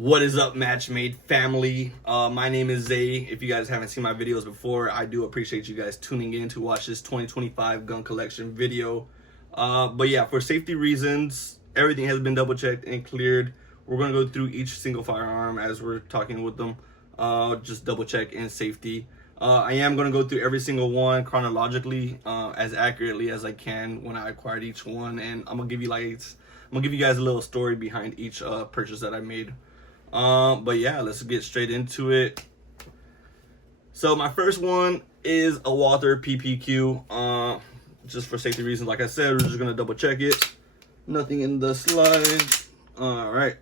What is up, Matchmade family? My name is Zay. If you guys haven't seen my videos before, I do appreciate you guys tuning in to watch this 2025 gun collection video. But yeah, for safety reasons, everything has been double checked and cleared. We're going to go through each single firearm as we're talking with them. Just double check and safety. I am going to go through every single one chronologically, as accurately as I can when I acquired each one, and I'm gonna give you guys a little story behind each purchase that I made. But yeah, let's get straight into it. So my first one is a Walther PPQ. Just for safety reasons, like I said, we're just gonna double check it. Nothing in the slide. All right.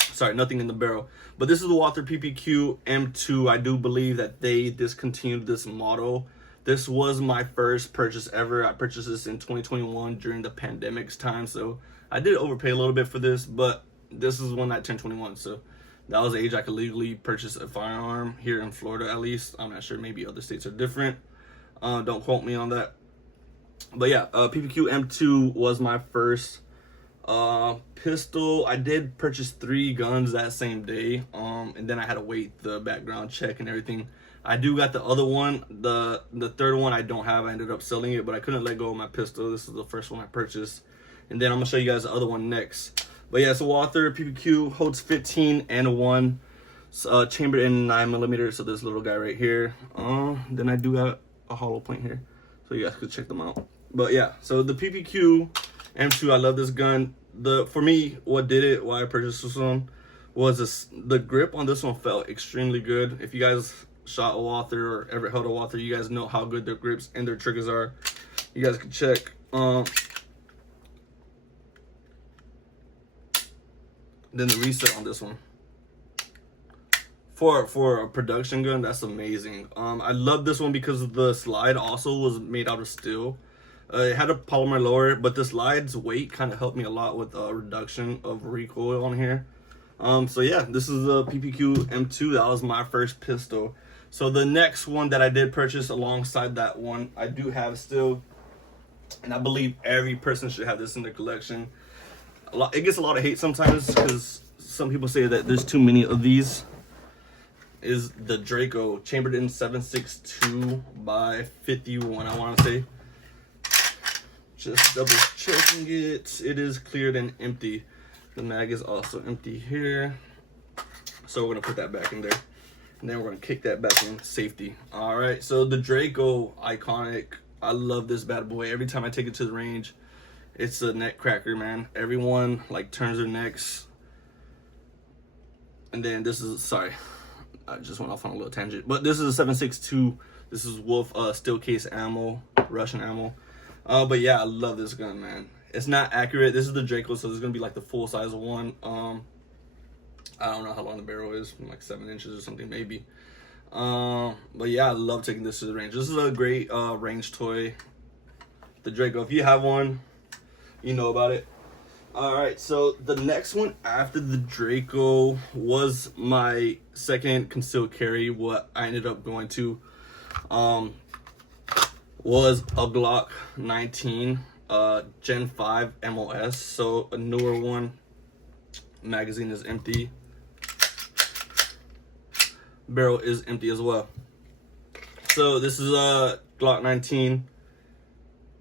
Sorry, nothing in the barrel. But this is the Walther PPQ M2. I do believe that they discontinued this model. This was my first purchase ever. I purchased this in 2021 during the pandemic's time, so I did overpay a little bit for this, but this is when I turned 21, so that was the age I could legally purchase a firearm here in Florida, at least. I'm not sure, maybe other states are different. Don't quote me on that. But yeah, PPQ M2 was my first pistol. I did purchase 3 guns that same day, and then I had to wait the background check and everything. I do got the other one. The third one I don't have. I ended up selling it, but I couldn't let go of my pistol. This is the first one I purchased, and then I'm gonna show you guys the other one next. But yeah, it's a Walther PPQ, holds 15 and 1, chambered in 9mm. So this little guy right here. Then I do have a hollow point here, so you guys could check them out. But yeah, so the PPQ M2, I love this gun. For me, what did it, why I purchased this one, was the grip on this one felt extremely good. If you guys shot a Walther or ever held a Walther, you guys know how good their grips and their triggers are. You guys can check. Then the reset on this one. For a production gun, that's amazing. I love this one because the slide also was made out of steel. It had a polymer lower, but the slide's weight kind of helped me a lot with reduction of recoil on here. So yeah, this is the PPQ M2. That was my first pistol. So the next one that I did purchase alongside that one, I do have still, and I believe every person should have this in their collection. It gets a lot of hate sometimes because some people say that there's too many of these. Is the Draco, chambered in 7.62 by 51, I want to say. Just double checking it. It is cleared and empty. The mag is also empty here. So we're gonna put that back in there, and then we're gonna kick that back in safety. All right. So the Draco, iconic. I love this bad boy. Every time I take it to the range, it's a neck cracker, man. Everyone like turns their necks. And then this is, sorry, I just went off on a little tangent, but this is a 7.62. This is Wolf steel case ammo, Russian ammo. But yeah, I love this gun, man. It's not accurate. This is the Draco, so it's gonna be like the full size one. I don't know how long the barrel is, like 7 inches or something, maybe. But yeah, I love taking this to the range. This is a great range toy. The Draco, if you have one, you know about it. All right, so the next one after the Draco was my second concealed carry. What I ended up going to was a Glock 19 Gen 5 MOS, so a newer one. Magazine is empty. Barrel is empty as well. So this is a Glock 19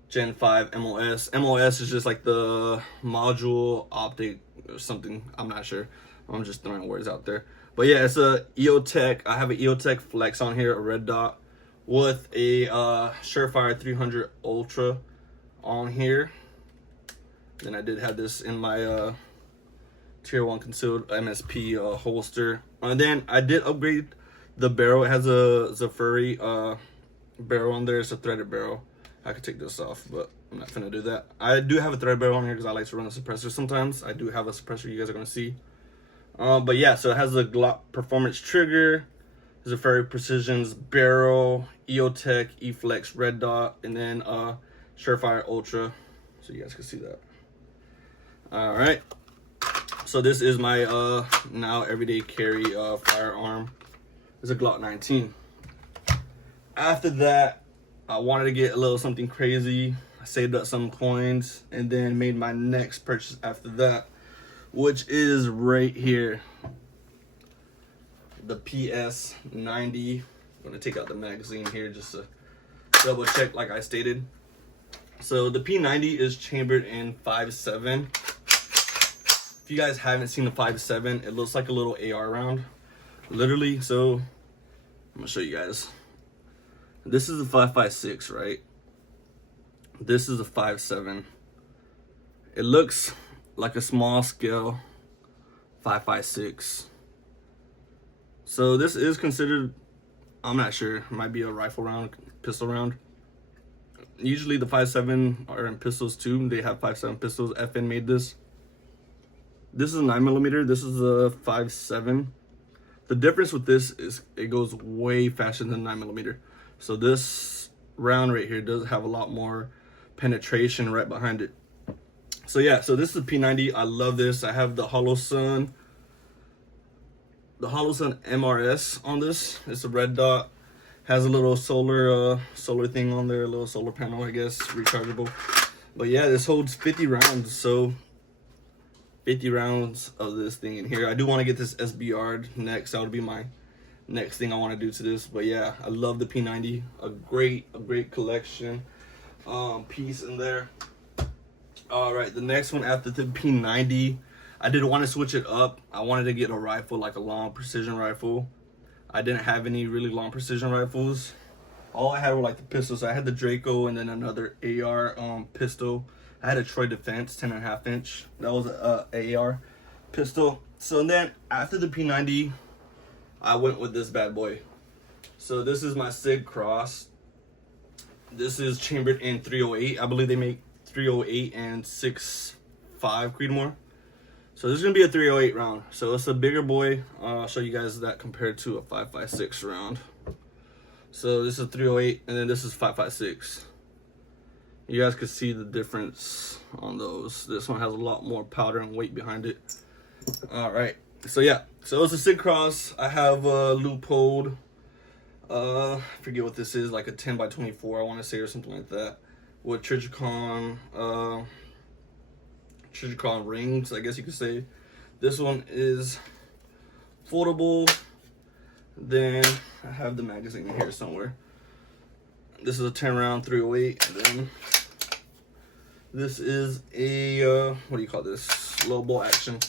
Gen 5 MOS. MOS is just like the module optic or something. I'm not sure. I'm just throwing words out there. But yeah, it's a EOTech. I have an EOTech Flex on here, a red dot, with a Surefire 300 Ultra on here. Then I did have this in my Tier 1 concealed MSP holster. And then I did upgrade the barrel. It has a Zafuri barrel on there. It's a threaded barrel. I could take this off, but I'm not gonna do that. I do have a thread barrel on here because I like to run a suppressor sometimes. I do have a suppressor you guys are gonna see. But yeah, so it has the Glock Performance trigger, Zafuri Precision's barrel, EOTech E-Flex red dot, and then Surefire Ultra, so you guys can see that. All right, so this is my now everyday carry firearm. It's a Glock 19. After that, I wanted to get a little something crazy. I saved up some coins and then made my next purchase after that, which is right here. the PS90. I'm gonna take out the magazine here just to double check, like I stated. So the P90 is chambered in 5.7. If you guys haven't seen the 5.7, it looks like a little AR round, literally. So I'm gonna show you guys. This is a 5.56, right? This is a 5.7. It looks like a small scale 5.56. So this is considered, I'm not sure, it might be a rifle round, pistol round. Usually the 5.7 are in pistols too. They have 5.7 pistols. FN made this. This is a 9mm. This is a 5.7. The difference with this is it goes way faster than 9mm. So this round right here does have a lot more penetration right behind it. So yeah, so this is a P90. I love this. I have the Holosun MRS on this. It's a red dot. Has a little solar thing on there, a little solar panel, I guess, rechargeable. But yeah, this holds 50 rounds. So 50 rounds of this thing in here. I do want to get this SBR'd next. That would be my next thing I want to do to this. But yeah, I love the P90. A great collection piece in there. All right, the next one after the P90, I did want to switch it up. I wanted to get a rifle, like a long precision rifle. I didn't have any really long precision rifles. All I had were like the pistols. So I had the Draco and then another AR pistol. I had a Troy Defense 10.5 inch. That was a AR pistol. So then after the P90, I went with this bad boy. So this is my Sig Cross. This is chambered in 308. I believe they make 308 and 6.5 Creedmoor. So this is gonna be a 308 round. So it's a bigger boy. I'll show you guys that compared to a 5.56 round. So this is 308 and then this is 5.56. You guys can see the difference on those. This one has a lot more powder and weight behind it. All right. So yeah. So it's a Sig Cross. I have a loopholed. I forget what this is, like a 10x24, I want to say, or something like that. With Trijicon rings, I guess you could say. This one is foldable. Then I have the magazine in here somewhere. This is a 10 round 308. And then this is a what do you call this? Low bolt action.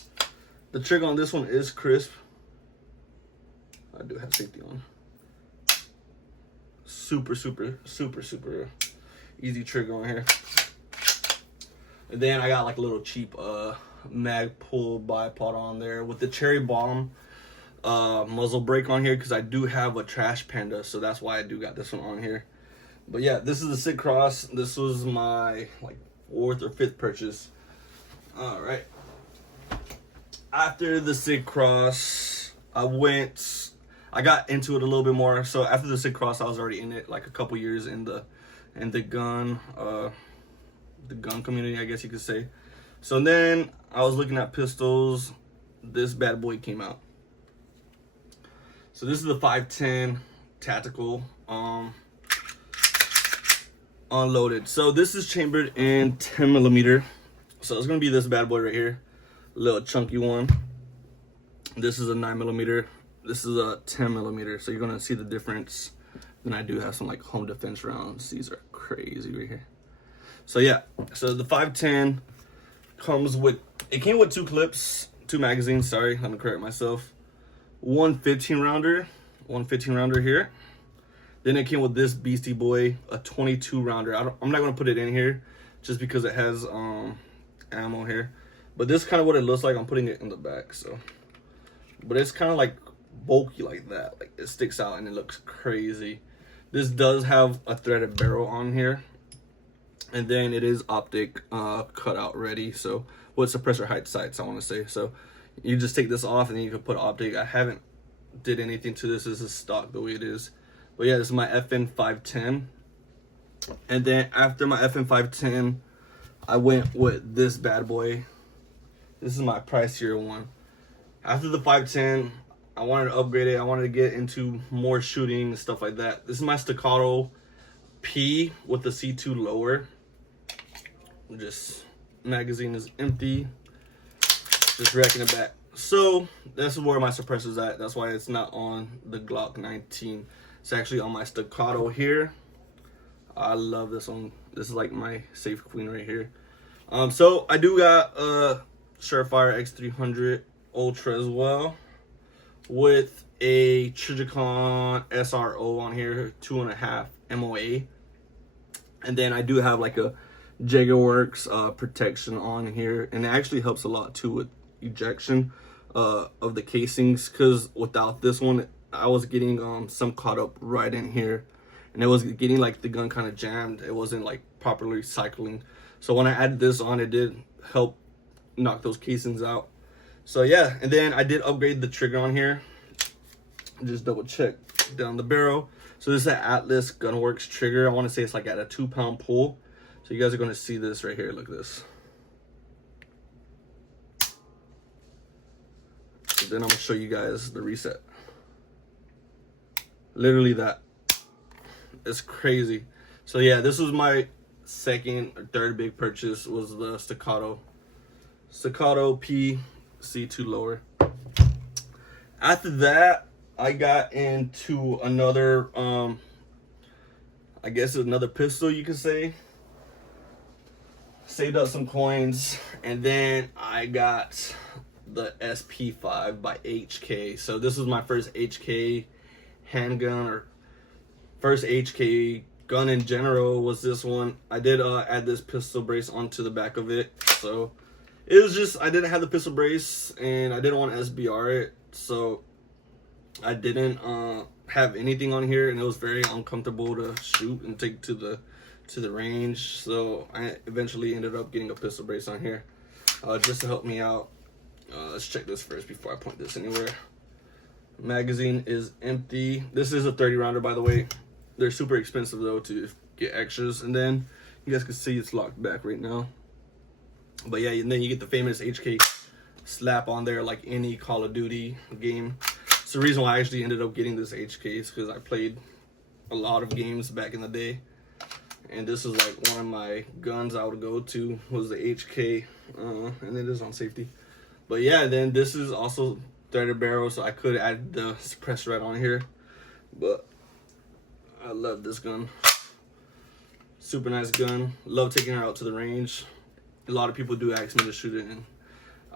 The trigger on this one is crisp. I do have safety on. Super easy trigger on here. And then I got like a little cheap mag pull bipod on there with the cherry bomb muzzle brake on here, because I do have a Trash Panda, so that's why I do got this one on here. But yeah, this is the Sig Cross. This was my like 4th or 5th purchase. All right. After the Sig Cross, I got into it a little bit more. So after the Sig Cross, I was already in it like a couple years in the gun community, I guess you could say. So then I was looking at pistols. This bad boy came out. So this is the 510 tactical unloaded. So this is chambered in 10mm. So it's gonna be this bad boy right here, little chunky one. This is a 9mm. This is a 10mm. So you're gonna see the difference. Then I do have some like home defense rounds. These are crazy right here. So yeah, so the 510 comes with, it came with 2 clips, 2 magazines, sorry, let me correct myself. One 15 rounder here. Then it came with this beastie boy, a 22 rounder. I'm not gonna put it in here just because it has ammo here. But this is kind of what it looks like. I'm putting it in the back, so. But it's kind of like bulky like that. Like it sticks out and it looks crazy. This does have a threaded barrel on here. And then it is optic cutout ready. So with suppressor height sights, I want to say. So you just take this off and then you can put optic. I haven't did anything to this. This is stock the way it is. But yeah, this is my FN 510. And then after my FN 510, I went with this bad boy. This is my pricier one. After the 510, I wanted to upgrade it. I wanted to get into more shooting and stuff like that. This is my Staccato P with the C2 lower. Just magazine is empty. Just racking it back. So this is where my suppressor's at. That's why it's not on the Glock 19. It's actually on my Staccato here. I love this one. This is like my safe queen right here. So I do got a Surefire X300 Ultra as well, with a Trijicon SRO on here, 2.5 MOA. And then I do have like a Jagerworks protection on here, and it actually helps a lot too with ejection of the casings, because without this one I was getting some caught up right in here, and it was getting like the gun kind of jammed. It wasn't like properly cycling. So when I added this on, it did help knock those casings out. So yeah, and then I did upgrade the trigger on here. Just double check down the barrel. So this is an Atlas Gunworks trigger. I want to say it's like at a 2-pound pull. So you guys are going to see this right here. Look at this. And then I'm going to show you guys the reset. Literally that. It's crazy. So yeah, this was my second or third big purchase, was the Staccato P C2 lower. After that, I got into another I guess another pistol, you could say. Saved up some coins, and then I got the SP5 by HK. So this was my first HK handgun, or first HK gun in general was this one. I did add this pistol brace onto the back of it. So it was just, I didn't have the pistol brace and I didn't want to SBR it, so I didn't have anything on here, and it was very uncomfortable to shoot and take to the range. So I eventually ended up getting a pistol brace on here just to help me out. Let's check this first before I point this anywhere. Magazine is empty. This is a 30 rounder, by the way. They're super expensive though to get extras. And then you guys can see it's locked back right now. But yeah, and then you get the famous HK slap on there, like any Call of Duty game. It's the reason why I actually ended up getting this HK, is because I played a lot of games back in the day, and this is like one of my guns I would go to, was the HK, and it is on safety. But yeah, then this is also threaded barrel, so I could add the suppressor right on here, but I love this gun. Super nice gun. Love taking her out to the range. A lot of people do ask me to shoot it, and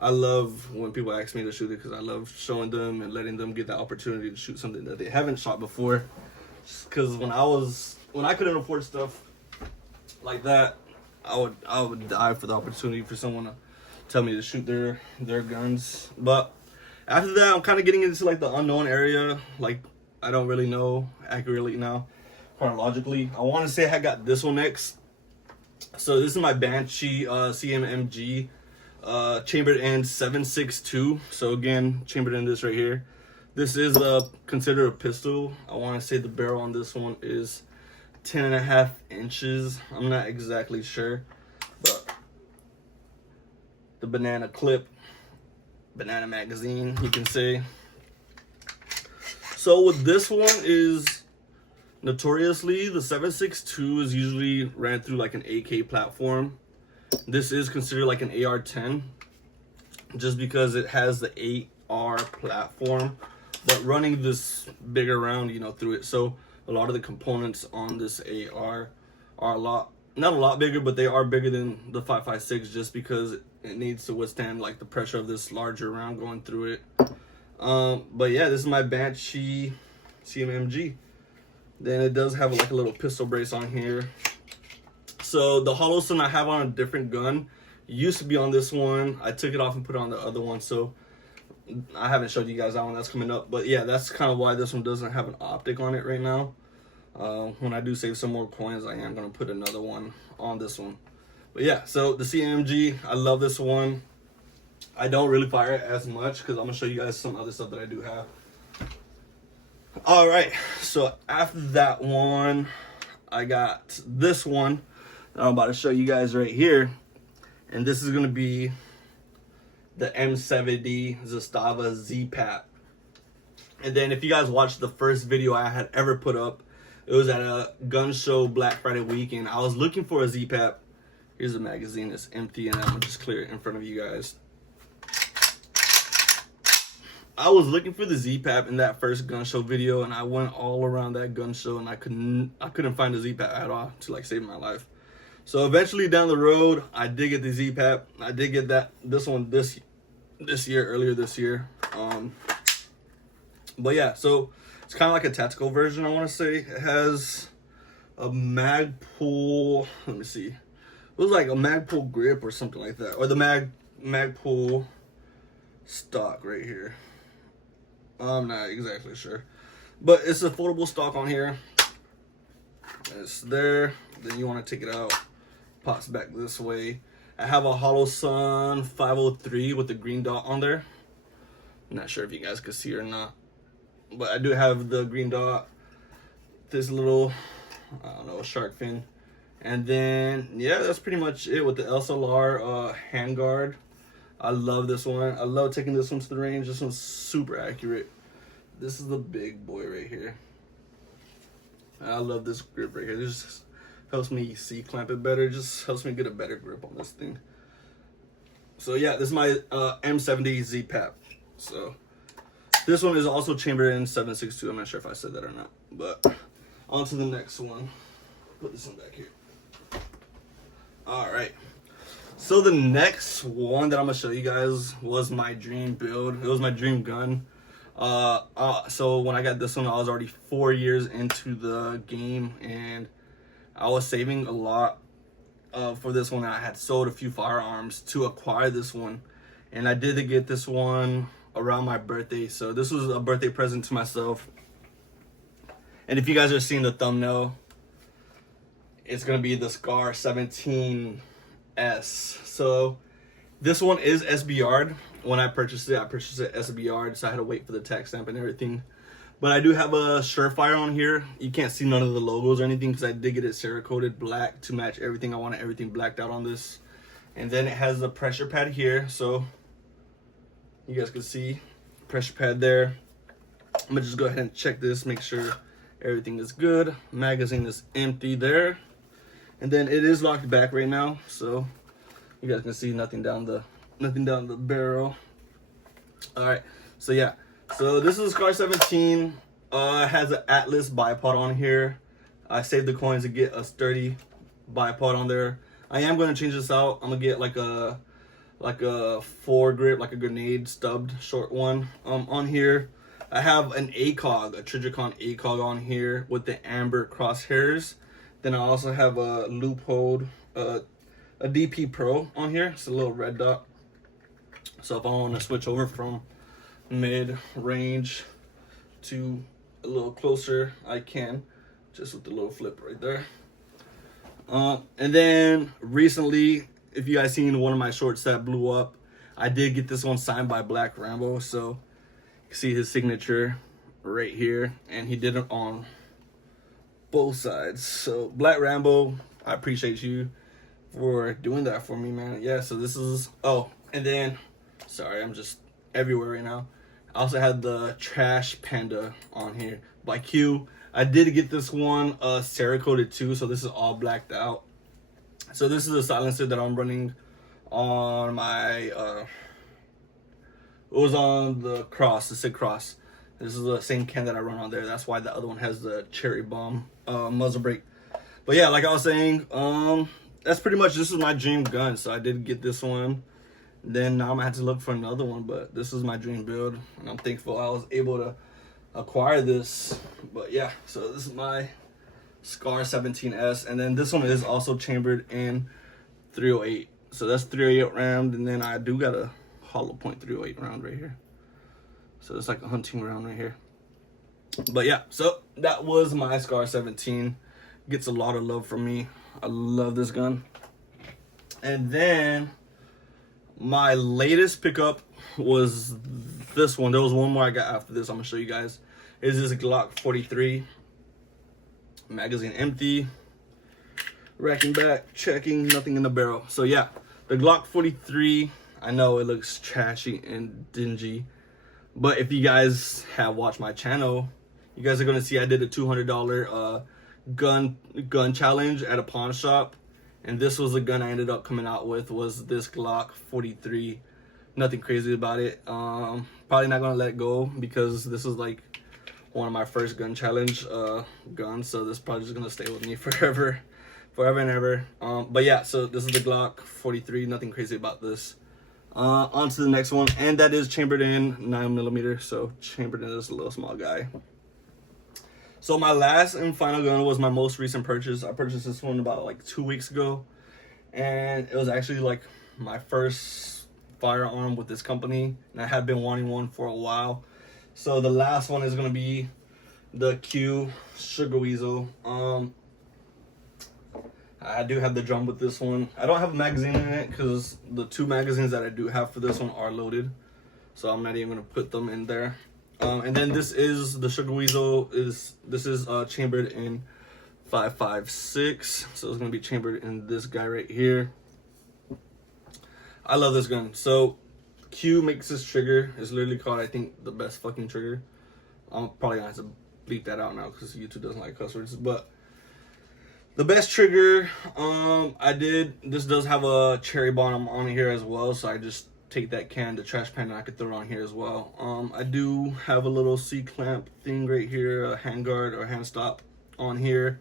I love when people ask me to shoot it, because I love showing them and letting them get that opportunity to shoot something that they haven't shot before. Because when I couldn't afford stuff like that, I would die for the opportunity for someone to tell me to shoot their guns. But after that, I'm kind of getting into like the unknown area. Like, I don't really know accurately now, chronologically. I want to say I got this one next. So this is my Banshee CMMG chambered end 7.62. So again, chambered end this right here. This is considered a pistol. I want to say the barrel on this one is 10.5 inches. I'm not exactly sure, but the banana clip, banana magazine, you can say. So with this one is, notoriously, the 7.62 is usually ran through like an AK platform. This is considered like an AR-10, just because it has the AR platform, but running this bigger round, you know, through it. So a lot of the components on this AR are a lot, not a lot bigger, but they are bigger than the 5.56, just because it needs to withstand like the pressure of this larger round going through it. But yeah, this is my Banshee CMMG. Then it does have like a little pistol brace on here. So the hollow stone I have on a different gun used to be on this one. I took it off and put it on the other one, so I haven't showed you guys that one. That's coming up. But yeah, that's kind of why this one doesn't have an optic on it right now. When I do save some more coins, I am going to put another one on this one. But yeah, so the CMMG, I love this one. I don't really fire it as much, because I'm going to show you guys some other stuff that I do have. All right, so after that one, I got this one that I'm about to show you guys right here. And this is going to be the M70 Zastava Zpap. And then if you guys watched the first video I had ever put up, it was at a gun show Black Friday weekend. I was looking for a Zpap. Here's the magazine. It's empty, and I'm going to just clear it in front of you guys. I was looking for the Zpap in that first gun show video, and I went all around that gun show, and I couldn't find the Zpap at all to like save my life. So eventually down the road, I did get the Zpap. I did get this one earlier this year. But yeah, so it's kind of like a tactical version, I want to say. It has a mag pull. Let me see. It was like a mag pull grip or something like that, or the mag pull stock right here. I'm not exactly sure, but it's a foldable stock on here. It's there. Then you want to take it out. Pops back this way. I have a Hollow Sun 503 with the green dot on there. I'm not sure if you guys can see or not, but I do have the green dot. This little, I don't know, shark fin. And then, yeah, that's pretty much it with the SLR handguard. I love this one. I love taking this one to the range. This one's super accurate. This is the big boy right here. I love this grip right here. This just helps me clamp it better. Just helps me get a better grip on this thing. So yeah, this is my M70 Zpap. So this one is also chambered in 7.62. I'm not sure if I said that or not. But on to the next one. Put this one back here. All right. So the next one that I'm gonna show you guys was my dream build. It was my dream gun. So when I got this one, I was already 4 years into the game, and I was saving a lot for this one. I had sold a few firearms to acquire this one, and I did get this one around my birthday. So this was a birthday present to myself. And if you guys are seeing the thumbnail, it's gonna be the Scar 17S. So this one is SBR'd. When I purchased it SBR'd, so I had to wait for the tax stamp and everything. But I do have a Surefire on here. You can't see none of the logos or anything because I did get it Cerakoted black to match everything. I wanted everything blacked out on this. And then it has the pressure pad here, so you guys can see pressure pad there. I'm gonna just go ahead and check this, make sure everything is good. Magazine is empty there. And then it is locked back right now, so you guys can see nothing down the barrel. All right, so yeah, so this is Scar 17. Has an Atlas bipod on here. I saved the coins to get a sturdy bipod on there. I am going to change this out. I'm gonna get like a foregrip, like a grenade stubbed short one on here. I have an ACOG, a Trijicon ACOG on here with the amber crosshairs. Then I also have a loophole, a DP Pro on here. It's a little red dot. So if I want to switch over from mid-range to a little closer, I can, just with the little flip right there. And then recently, if you guys seen one of my shorts that blew up, I did get this one signed by Black Rambo. So you can see his signature right here, and he did it on both sides. So Black Rambo, I appreciate you for doing that for me, man. Yeah, so this is, oh, and then, sorry, I'm just everywhere right now. I also had the Trash Panda on here by Q. I did get this one Cerakoted too, so this is all blacked out. So this is a silencer that I'm running on my, it was on the Cross, the Sig Cross. This is the same can that I run on there. That's why the other one has the cherry bomb muzzle brake. But yeah, like I was saying, that's pretty much, this is my dream gun. So I did get this one. Then now I'm gonna have to look for another one, but this is my dream build, and I'm thankful I was able to acquire this. But yeah, so this is my Scar 17S, and then this one is also chambered in 308. So that's 308 round, and then I do got a hollow point 308 round right here. So it's like a hunting round right here. But yeah, so that was my Scar 17. Gets a lot of love from me. I love this gun. And then my latest pickup was this one. There was one more I got after this. I'm gonna show you guys. Is this Glock 43. Magazine empty. Racking back, checking, nothing in the barrel. So yeah, the Glock 43. I know it looks trashy and dingy, but if you guys have watched my channel, you guys are gonna see I did a $200 gun challenge at a pawn shop. And this was the gun I ended up coming out with, was this Glock 43. Nothing crazy about it. Probably not gonna let it go because this is like one of my first gun challenge guns, so this probably just gonna stay with me forever and ever. But yeah, so this is the Glock 43. Nothing crazy about this. On to the next one, and that is chambered in 9mm, so chambered in this little small guy. So my last and final gun was my most recent purchase. I purchased this one about like 2 weeks ago, and it was actually like my first firearm with this company, and I have been wanting one for a while. So the last one is gonna be the Q Sugar Weasel. I do have the drum with this one. I don't have a magazine in it because the 2 magazines that I do have for this one are loaded, so I'm not even gonna put them in there. And then this is the Sugar Weasel. This is chambered in 5.56, so it's gonna be chambered in this guy right here. I love this gun. So Q makes this trigger. It's literally called, I think, the best fucking trigger. I'm probably gonna have to bleep that out now because YouTube doesn't like cuss words, but the best trigger. This does have a cherry bottom on here as well, so I just take that can, the trash pan, and I could throw it on here as well. I do have a little C-clamp thing right here, a handguard or hand stop on here.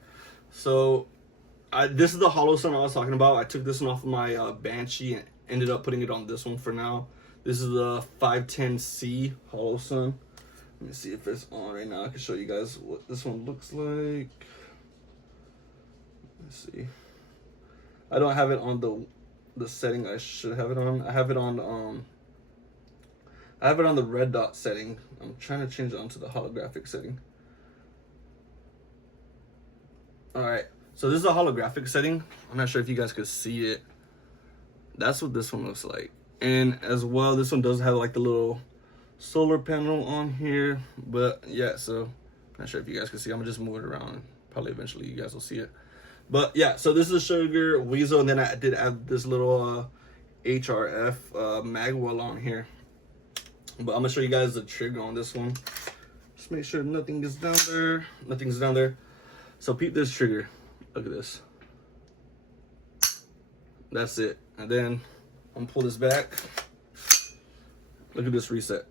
So this is the hollow sun I was talking about. I took this one off of my Banshee and ended up putting it on this one for now. This is the 510C hollow sun. Let me see if it's on right now. I can show you guys what this one looks like. Let's see. I don't have it on the setting I should have it on. I have it on the red dot setting. I'm trying to change it onto the holographic setting. Alright, so this is a holographic setting. I'm not sure if you guys could see it. That's what this one looks like. And as well, this one does have like the little solar panel on here. But yeah, so I'm not sure if you guys can see. I'm gonna just move it around. Probably eventually you guys will see it. But yeah, so this is Sugar Weasel, and then I did add this little HRF mag well on here. But I'm gonna show you guys the trigger on this one. Just make sure nothing is down there. Nothing's down there. So peep this trigger. Look at this. That's it. And then I'm gonna pull this back. Look at this reset.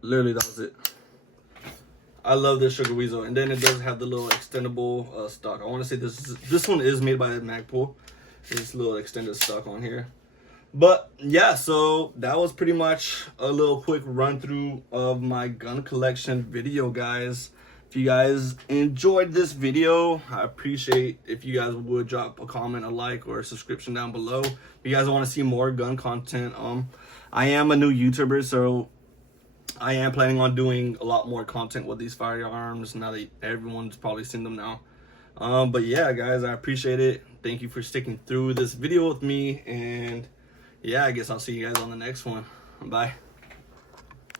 Literally, that was it. I love this Sugar Weasel, and then it does have the little extendable stock. I want to say this one is made by Magpul. This little extended stock on here. But yeah, so that was pretty much a little quick run through of my gun collection video, guys. If you guys enjoyed this video, I appreciate if you guys would drop a comment, a like, or a subscription down below. If you guys want to see more gun content, I am a new YouTuber, so I am planning on doing a lot more content with these firearms now that everyone's probably seen them now. But yeah, guys, I appreciate it. Thank you for sticking through this video with me, and yeah, I guess I'll see you guys on the next one. Bye.